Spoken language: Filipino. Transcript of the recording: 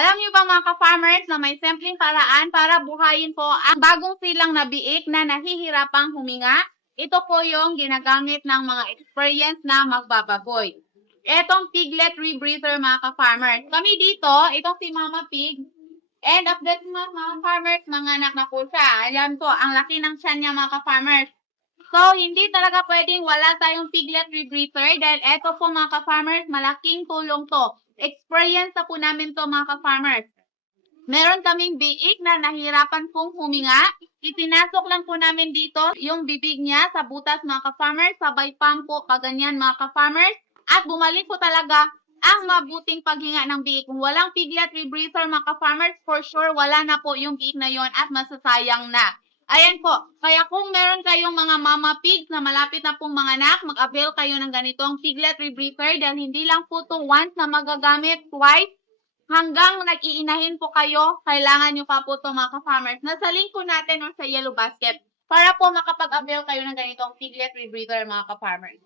Alam niyo ba mga ka-farmers na may simpleng paraan para buhayin po ang bagong silang na biik na nahihirapang huminga? Ito po yung ginagamit ng mga experience na magbababoy. Etong piglet rebreather mga ka-farmers. Kami dito, itong si Mama Pig, and of that mga farmers, mga anak na po siya. Ayan po, ang laki ng tiyan niya mga ka-farmers. So, hindi talaga pwedeng wala tayong piglet rebreather dahil eto po mga ka-farmers, malaking tulong to. Experience na po namin to mga ka-farmers. Meron kaming biik na nahirapan pong huminga. Itinasok lang po namin dito yung bibig niya sa butas mga ka-farmers, sabay pump po paganyan mga ka-farmers. At bumalik po talaga ang mabuting paghinga ng biik. Kung walang piglet rebreather mga ka-farmers, for sure wala na po yung biik na yon at masasayang na. Ayan po, kaya kung meron kayong mga mama pigs na malapit na pong manganak, mag-avail kayo ng ganitong piglet rebreather dahil hindi lang po ito once na magagamit, twice, hanggang nag-iinahin po kayo, kailangan nyo pa po ito mga ka-farmers. Nasa link po natin or sa yellow basket para po makapag-avail kayo ng ganitong piglet rebreather mga ka-farmers.